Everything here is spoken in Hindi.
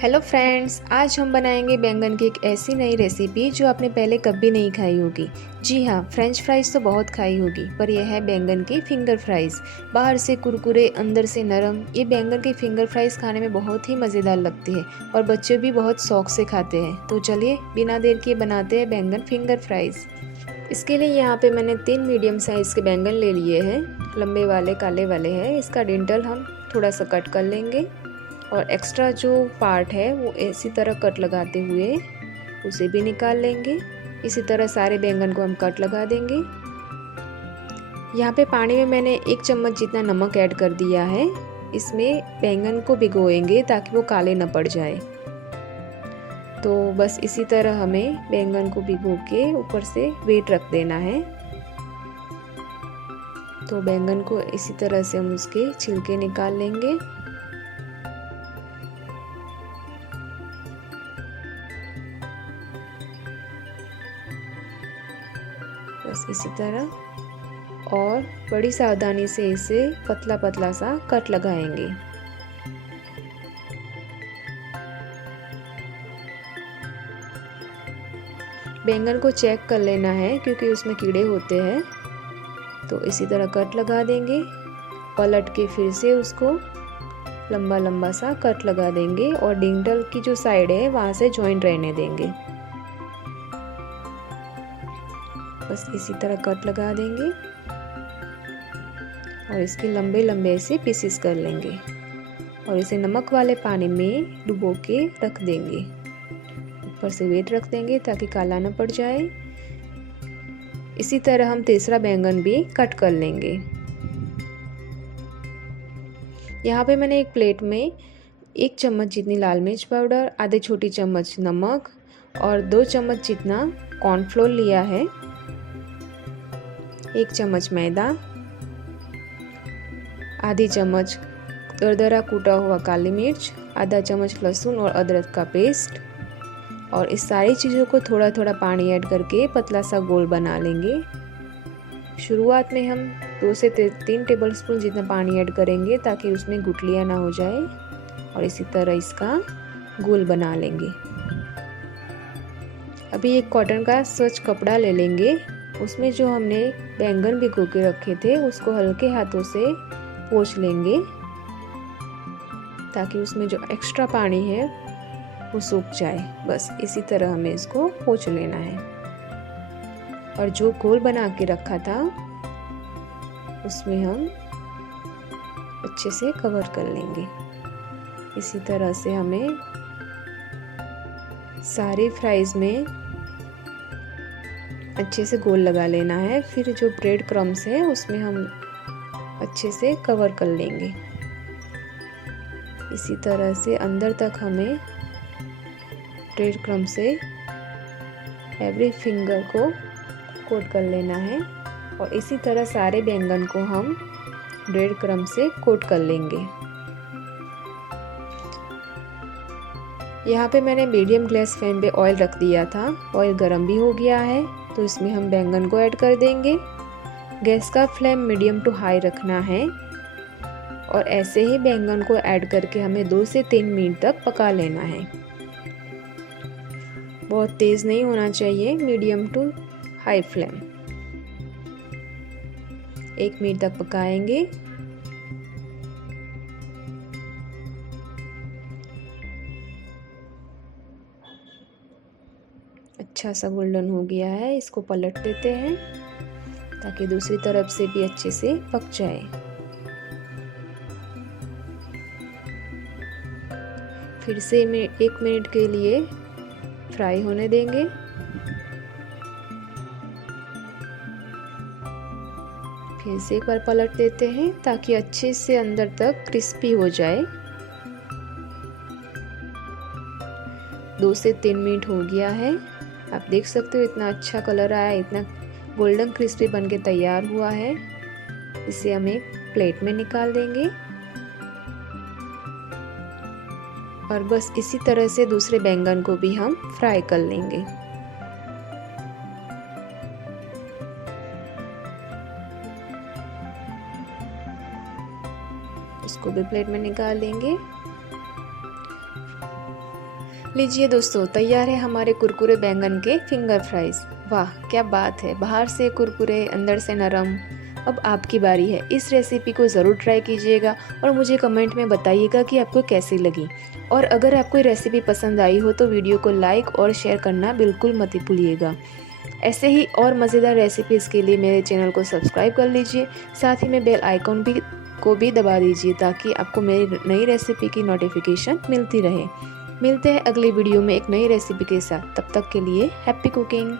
हेलो फ्रेंड्स, आज हम बनाएंगे बैंगन की एक ऐसी नई रेसिपी जो आपने पहले कभी नहीं खाई होगी। जी हाँ, फ्रेंच फ्राइज़ तो बहुत खाई होगी, पर यह है बैंगन की फिंगर फ्राइज़। बाहर से कुरकुरे, अंदर से नरम। ये बैंगन की फिंगर फ्राइज़ खाने में बहुत ही मज़ेदार लगती है और बच्चे भी बहुत शौक से खाते हैं। तो चलिए बिना देर किए बनाते हैं बैंगन फिंगर फ्राइज़। इसके लिए यहाँ पे मैंने 3 मीडियम साइज़ के बैंगन ले लिए हैं। लंबे वाले काले वाले हैं। इसका डेंटल हम थोड़ा सा कट कर लेंगे और एक्स्ट्रा जो पार्ट है वो इसी तरह कट लगाते हुए उसे भी निकाल लेंगे। इसी तरह सारे बैंगन को हम कट लगा देंगे। यहाँ पे पानी में मैंने 1 चम्मच जितना नमक ऐड कर दिया है। इसमें बैंगन को भिगोएंगे ताकि वो काले न पड़ जाए। तो बस इसी तरह हमें बैंगन को भिगो के ऊपर से वेट रख देना है। तो बैंगन को इसी तरह से हम उसके छिलके निकाल लेंगे। बस इसी तरह और बड़ी सावधानी से इसे पतला पतला सा कट लगाएंगे। बैंगन को चेक कर लेना है क्योंकि उसमें कीड़े होते हैं। तो इसी तरह कट लगा देंगे। पलट के फिर से उसको लंबा लंबा सा कट लगा देंगे और डेंटल की जो साइड है वहाँ से जॉइंट रहने देंगे। बस इसी तरह कट लगा देंगे और इसके लंबे लंबे से पीसेस कर लेंगे और इसे नमक वाले पानी में डुबो के रख देंगे। ऊपर से वेट रख देंगे ताकि काला न पड़ जाए। इसी तरह हम तीसरा बैंगन भी कट कर लेंगे। यहाँ पे मैंने एक प्लेट में 1 चम्मच जितनी लाल मिर्च पाउडर, आधे छोटी चम्मच नमक और 2 चम्मच जितना कॉर्नफ्लोर लिया है। 1 चम्मच मैदा, आधी चम्मच दरदरा कूटा हुआ काली मिर्च, आधा चम्मच लहसुन और अदरक का पेस्ट और इस सारी चीज़ों को थोड़ा थोड़ा पानी ऐड करके पतला सा गोल बना लेंगे। शुरुआत में हम 2 से 3 टेबलस्पून जितना पानी ऐड करेंगे ताकि उसमें गुठलियाँ ना हो जाए और इसी तरह इसका गोल बना लेंगे। अभी एक कॉटन का स्वच्छ कपड़ा ले लेंगे। उसमें जो हमने बैंगन भिगो के रखे थे उसको हल्के हाथों से पोंछ लेंगे ताकि उसमें जो एक्स्ट्रा पानी है वो सूख जाए। बस इसी तरह हमें इसको पोंछ लेना है और जो घोल बना के रखा था उसमें हम अच्छे से कवर कर लेंगे। इसी तरह से हमें सारे फ्राइज में अच्छे से गोल लगा लेना है। फिर जो ब्रेड क्रम्स है उसमें हम अच्छे से कवर कर लेंगे। इसी तरह से अंदर तक हमें ब्रेड क्रम से एवरी फिंगर को कोट कर लेना है और इसी तरह सारे बैंगन को हम ब्रेड क्रम से कोट कर लेंगे। यहाँ पे मैंने मीडियम गैस फ्लेम पे ऑयल रख दिया था। ऑयल गर्म भी हो गया है तो इसमें हम बैंगन को ऐड कर देंगे। गैस का फ्लेम मीडियम टू हाई रखना है और ऐसे ही बैंगन को ऐड करके हमें 2 से 3 मिनट तक पका लेना है। बहुत तेज़ नहीं होना चाहिए, medium to high flame. 1 minute तक पकाएंगे। अच्छा सा गोल्डन हो गया है। इसको पलट देते हैं ताकि दूसरी तरफ से भी अच्छे से पक जाए। फिर से 1 मिनट के लिए फ्राई होने देंगे। फिर से एक बार पलट देते हैं ताकि अच्छे से अंदर तक क्रिस्पी हो जाए। 2 से 3 मिनट हो गया है। आप देख सकते हो इतना अच्छा कलर आया, इतना गोल्डन क्रिस्पी बन के तैयार हुआ है। इसे हम एक प्लेट में निकाल देंगे और बस इसी तरह से दूसरे बैंगन को भी हम फ्राई कर लेंगे। उसको भी प्लेट में निकाल लेंगे। लीजिए दोस्तों, तैयार है हमारे कुरकुरे बैंगन के फिंगर फ्राइज़। वाह क्या बात है, बाहर से कुरकुरे अंदर से नरम। अब आपकी बारी है, इस रेसिपी को ज़रूर ट्राई कीजिएगा और मुझे कमेंट में बताइएगा कि आपको कैसी लगी। और अगर आपको ये रेसिपी पसंद आई हो तो वीडियो को लाइक और शेयर करना बिल्कुल मत भूलिएगा। ऐसे ही और मज़ेदार रेसिपीज़ के लिए मेरे चैनल को सब्सक्राइब कर लीजिए, साथ ही में बेल आइकॉन को भी दबा दीजिए ताकि आपको मेरी नई रेसिपी की नोटिफिकेशन मिलती रहे। मिलते हैं अगली वीडियो में एक नई रेसिपी के साथ। तब तक के लिए हैप्पी कुकिंग।